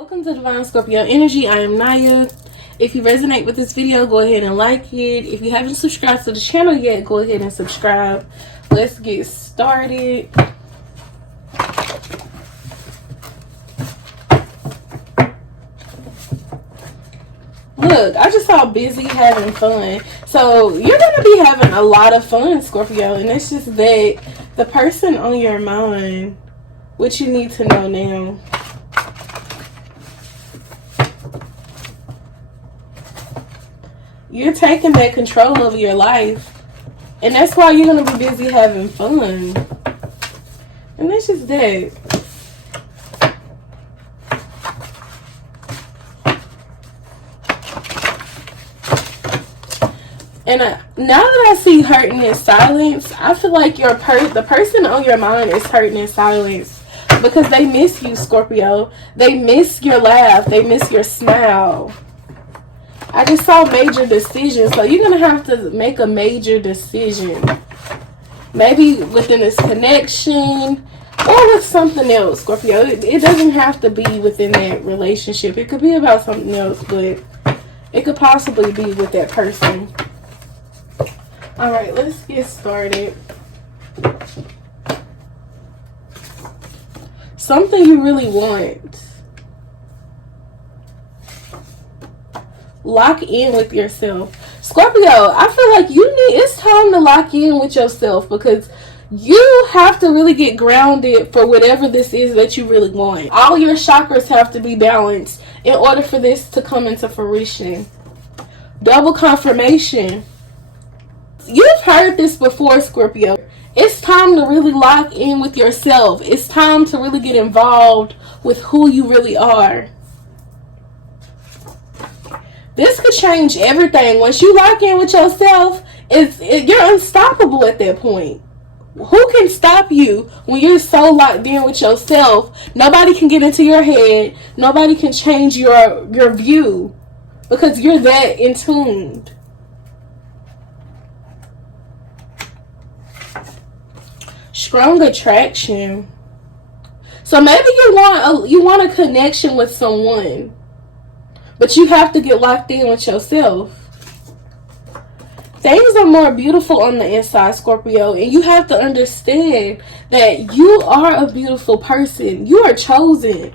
Welcome to Divine Scorpio Energy. I am Niyah. If you resonate with this video, go ahead and like it. If you haven't subscribed to the channel yet, go ahead and subscribe. Let's get started. Look, I just saw busy having fun. So you're going to be having a lot of fun, Scorpio. And it's just that the person on your mind, what you need to know now. You're taking back control of your life. And that's why you're going to be busy having fun. And that's just that. And now that I see hurting in silence, I feel like the person on your mind is hurting in silence because they miss you, Scorpio. They miss your laugh. They miss your smile. I just saw major decisions. So you're going to have to make a major decision. Maybe within this connection or with something else, Scorpio. It doesn't have to be within that relationship. It could be about something else, but it could possibly be with that person. All right, let's get started. Something you really want. Lock in with yourself. Scorpio, I feel like it's time to lock in with yourself because you have to really get grounded for whatever this is that you really want. All your chakras have to be balanced in order for this to come into fruition. Double confirmation. You've heard this before, Scorpio. It's time to really lock in with yourself. It's time to really get involved with who you really are. This could change everything. Once you lock in with yourself, you're unstoppable at that point. Who can stop you when you're so locked in with yourself? Nobody can get into your head. Nobody can change your view because you're that in tune. Strong attraction. So maybe you want a connection with someone, but you have to get locked in with yourself. Things are more beautiful on the inside, Scorpio, and you have to understand that you are a beautiful person. You are chosen.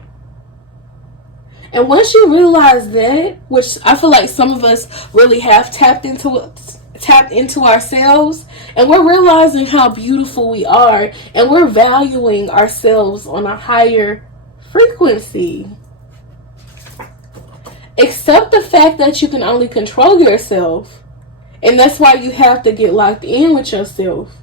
And once you realize that, which I feel like some of us really have tapped into ourselves, and we're realizing how beautiful we are, and we're valuing ourselves on a higher frequency. Accept the fact that you can only control yourself, and that's why you have to get locked in with yourself.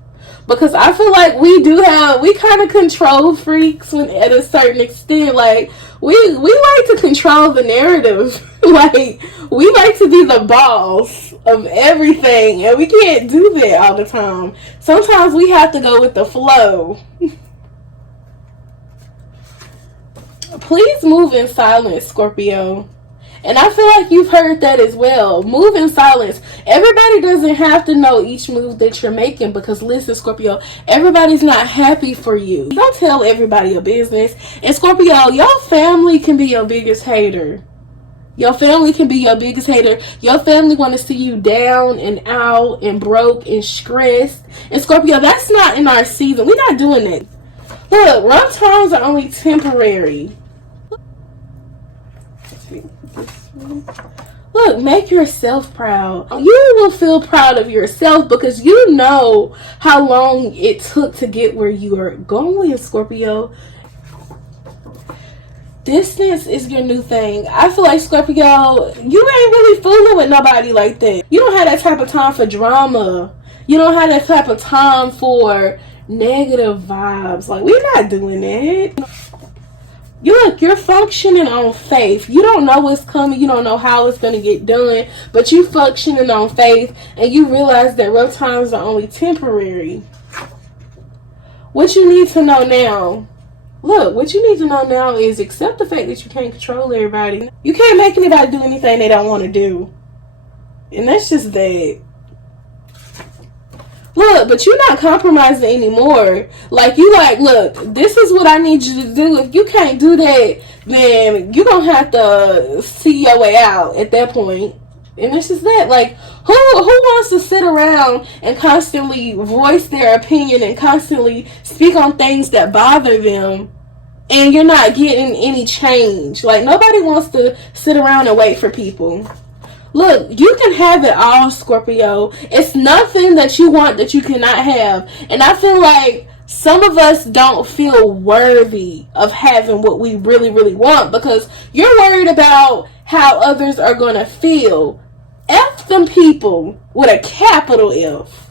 Because I feel like we kind of control freaks at a certain extent. Like we like to control the narrative. Like we like to be the boss of everything, and we can't do that all the time. Sometimes we have to go with the flow. Please move in silence, Scorpio. And I feel like you've heard that as well. Move in silence. Everybody doesn't have to know each move that you're making because listen, Scorpio, everybody's not happy for you. Don't tell everybody your business. And Scorpio, your family can be your biggest hater. Your family can be your biggest hater. Your family want to see you down and out and broke and stressed. And Scorpio, that's not in our season. We're not doing that. Look, rough times are only temporary. Look, make yourself proud. You will feel proud of yourself because you know how long it took to get where you are going, Scorpio. Distance is your new thing. I feel like, Scorpio, you ain't really fooling with nobody like that. You don't have that type of time for drama. You don't have that type of time for negative vibes. Like, we're not doing that. You're functioning on faith. You don't know what's coming. You don't know how it's going to get done. But you functioning on faith. And you realize that rough times are only temporary. What you need to know now. Look, what you need to know now is accept the fact that you can't control everybody. You can't make anybody do anything they don't want to do. And that's just that. Look, but you're not compromising anymore. Like, you like, look, this is what I need you to do. If you can't do that, then you're going to have to see your way out at that point. And it's just that, like, who wants to sit around and constantly voice their opinion and constantly speak on things that bother them, and you're not getting any change? Like, nobody wants to sit around and wait for people. Look, you can have it all, Scorpio. It's nothing that you want that you cannot have. And I feel like some of us don't feel worthy of having what we really, really want because you're worried about how others are going to feel. F them people with a capital F.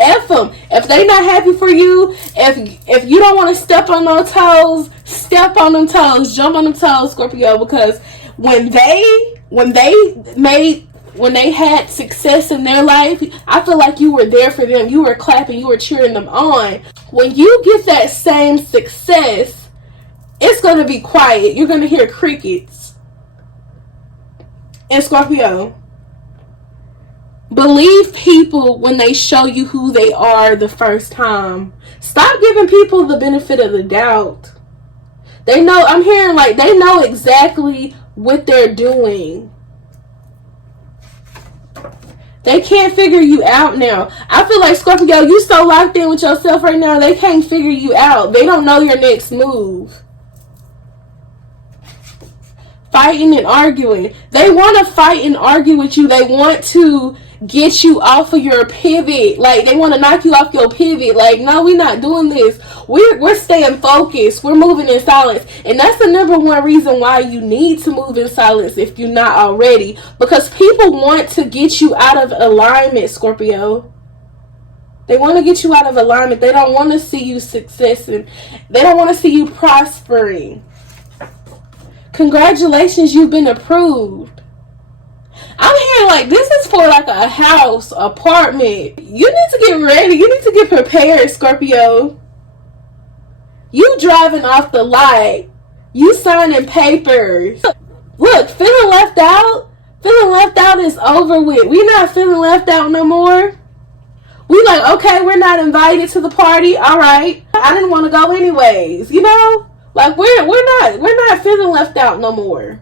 F them. If they not happy for you, if you don't want to step on those toes, step on them toes, jump on them toes, Scorpio, because when they had success in their life, I feel like you were there for them. You were clapping, you were cheering them on. When you get that same success, it's going to be quiet. You're going to hear crickets. And Scorpio, believe people when they show you who they are the first time. Stop giving people the benefit of the doubt. They know, I'm hearing like they know exactly what they're doing. They can't figure you out now. I feel like, Scorpio, you so locked in with yourself right now, they can't figure you out. They don't know your next move. Fighting and arguing. They want to fight and argue with you. They want to get you off of your pivot. Like, they want to knock you off your pivot. Like, no, we're not doing this. We're staying focused. We're moving in silence. And that's the number one reason why you need to move in silence if you're not already. Because people want to get you out of alignment, Scorpio. They want to get you out of alignment. They don't want to see you successing. They don't want to see you prospering. Congratulations, you've been approved. I'm hearing like this is for like a house, apartment. You need to get ready. You need to get prepared, Scorpio. You driving off the lot. You signing papers. Look, feeling left out? Feeling left out is over with. We not feeling left out no more. We like, okay, we're not invited to the party. All right. I didn't want to go anyways, you know? Like we're not feeling left out no more.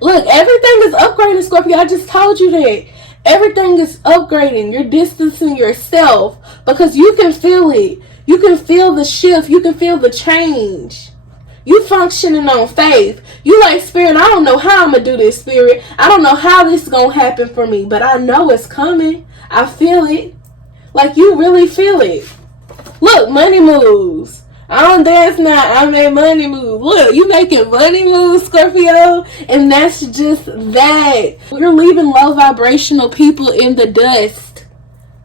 Look, everything is upgrading, Scorpio. I just told you that. Everything is upgrading. You're distancing yourself because you can feel it. You can feel the shift. You can feel the change. You functioning on faith. You like, Spirit, I don't know how I'm going to do this, Spirit. I don't know how this is going to happen for me, but I know it's coming. I feel it. Like, you really feel it. Look, money moves. I don't dance now. I made money moves. Look, you making money moves, Scorpio. And that's just that. You're leaving low vibrational people in the dust.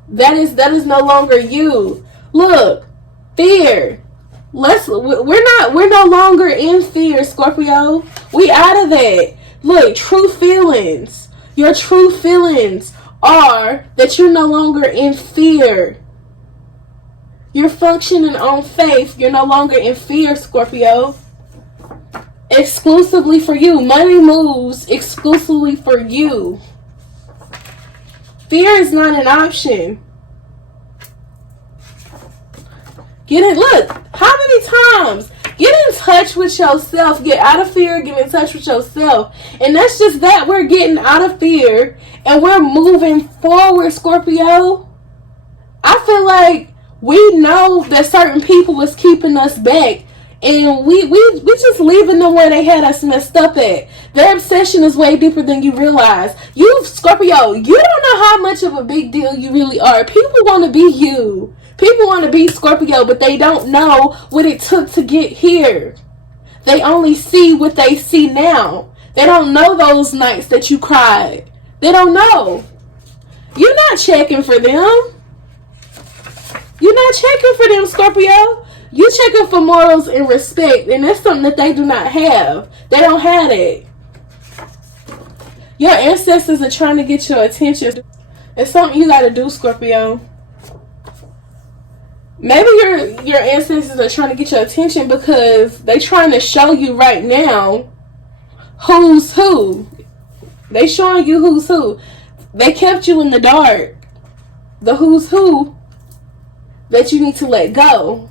That is no longer you. Look, fear. We're no longer in fear, Scorpio. We out of that. Look, true feelings. Your true feelings are that you're no longer in fear. You're functioning on faith. You're no longer in fear, Scorpio. Exclusively for you. Money moves exclusively for you. Fear is not an option. Look, how many times? Get in touch with yourself. Get out of fear. Get in touch with yourself. And that's just that. We're getting out of fear. And we're moving forward, Scorpio. I feel like we know that certain people was keeping us back, and we just leaving them where they had us messed up at. Their obsession is way deeper than you realize. You, Scorpio, you don't know how much of a big deal you really are. People want to be you. People want to be Scorpio, but they don't know what it took to get here. They only see what they see now. They don't know those nights that you cried. They don't know. You're not checking for them. You're not checking for them, Scorpio. You're checking for morals and respect, and that's something that they do not have. They don't have it. Your ancestors are trying to get your attention. It's something you got to do, Scorpio. Maybe your ancestors are trying to get your attention because they're trying to show you right now who's who. They showing you who's who. They kept you in the dark. the who's who that you need to let go.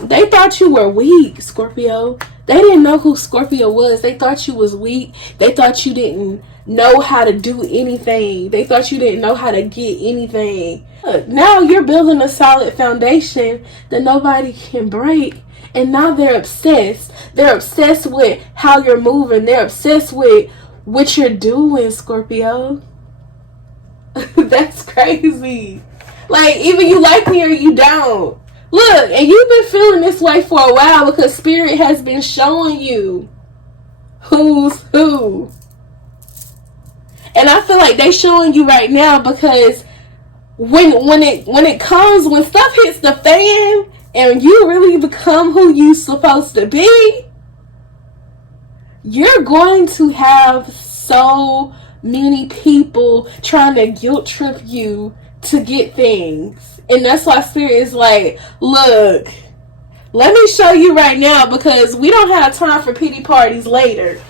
They thought you were weak, Scorpio. They didn't know who Scorpio was. They thought you was weak. They thought you didn't know how to do anything. They thought you didn't know how to get anything. Look, now you're building a solid foundation that nobody can break. And now they're obsessed. They're obsessed with how you're moving. They're obsessed with what you're doing, Scorpio. That's crazy. Like, either you like me or you don't. Look, and you've been feeling this way for a while because Spirit has been showing you who's who. And I feel like they showing you right now because when stuff hits the fan and you really become who you supposed to be, you're going to have so many people trying to guilt trip you to get things. And that's why Spirit is like, look, let me show you right now because we don't have time for pity parties later.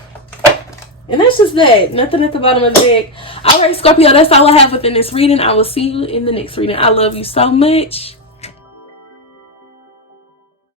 And that's just that. Nothing at the bottom of the deck. Alright, Scorpio, that's all I have within this reading. I will see you in the next reading. I love you so much.